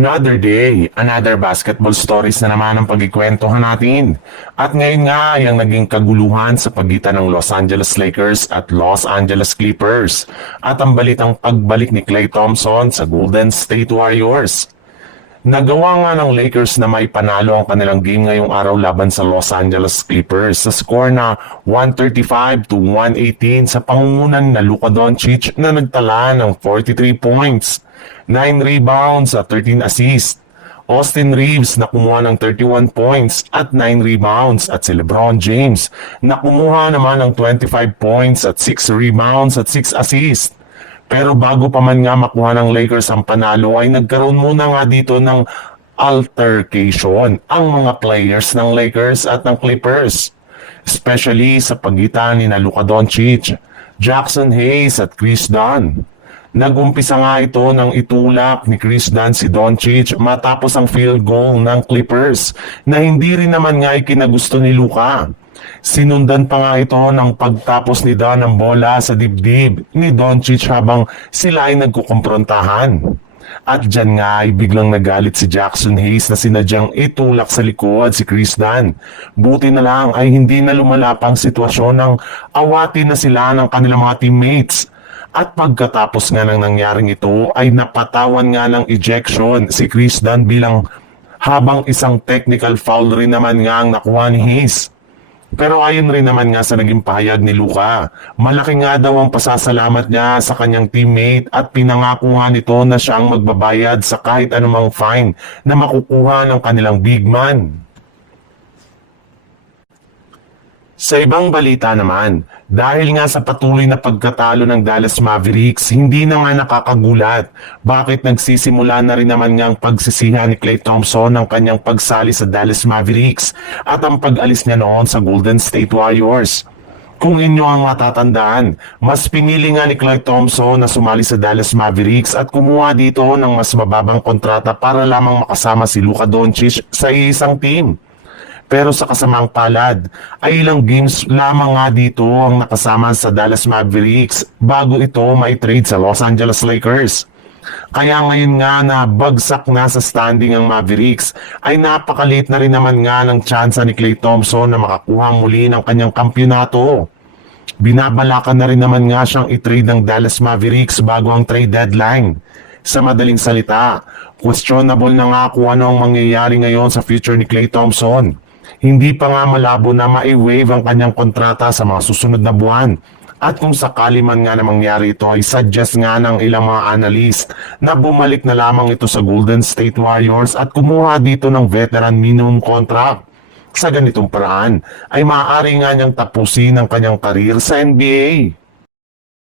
Another day, another basketball stories na naman ang pagkikwentuhan natin. At ngayon nga ay ang naging kaguluhan sa pagitan ng Los Angeles Lakers at Los Angeles Clippers. At ang balitang pagbalik ni Klay Thompson sa Golden State Warriors. Nagawa nga ng Lakers na may panalo ang kanilang game ngayong araw laban sa Los Angeles Clippers sa score na 135-118 sa pangungunan na Luka Doncic na nagtala ng 43 points. 9 rebounds at 13 assists. Austin Reeves na kumuha ng 31 points at 9 rebounds at si LeBron James na kumuha naman ng 25 points at 6 rebounds at 6 assists. Pero bago pa man nga makuha ng Lakers ang panalo ay nagkaroon muna nga dito ng altercation ang mga players ng Lakers at ng Clippers. Especially sa pagitan ni Luka Doncic, Jackson Hayes at Chris Dunn. Nagumpisa nga ito ng itulak ni Chris Dunn si Doncic matapos ang field goal ng Clippers na hindi rin naman nga ikinagusto ni Luka. Sinundan pa nga ito ng pagtapos ni Dunn ng bola sa dibdib ni Doncic habang sila ay nagkukumprontahan. At dyan nga ay biglang nagalit si Jackson Hayes na sinadyang itulak sa likod si Chris Dunn. Buti na lang ay hindi na lumala pang sitwasyon ng awatin na sila ng kanilang mga teammates. At pagkatapos nga ng nangyaring ito ay napatawan nga ng ejection si Chris Dunn bilang habang isang technical foul rin naman nga ang nakuha ni Hayes. Pero ayon rin naman nga sa naging pahayag ni Luka, malaki nga daw ang pasasalamat niya sa kanyang teammate at pinangako nga nito na siyang magbabayad sa kahit anumang fine na makukuha ng kanilang big man. Sa ibang balita naman, dahil nga sa patuloy na pagkatalo ng Dallas Mavericks, hindi na nga nakakagulat bakit nagsisimula na rin naman nga ang pagsisihan ni Klay Thompson ng kanyang pagsali sa Dallas Mavericks at ang pag-alis niya noon sa Golden State Warriors. Kung inyo ang matatandaan, mas pinili nga ni Klay Thompson na sumali sa Dallas Mavericks at kumuha dito ng mas mababang kontrata para lamang makasama si Luka Doncic sa isang team. Pero sa kasamang palad, ay ilang games lamang nga dito ang nakasama sa Dallas Mavericks bago ito mai-trade sa Los Angeles Lakers. Kaya ngayon nga na bagsak na sa standing ang Mavericks, ay napakalit na rin naman nga ng tsansa ni Klay Thompson na makakuha muli ng kanyang kampyonato. Binabalakan na rin naman nga siyang i-trade ng Dallas Mavericks bago ang trade deadline. Sa madaling salita, questionable na nga kung ano ang mangyayari ngayon sa future ni Klay Thompson. Hindi pa nga malabo na ma-waive ang kanyang kontrata sa mga susunod na buwan. At kung sakali man nga na mangyari ito ay suggest nga ng ilang mga analyst na bumalik na lamang ito sa Golden State Warriors at kumuha dito ng veteran minimum contract. Sa ganitong paraan ay maaari nga niyang tapusin ang kanyang karir sa NBA.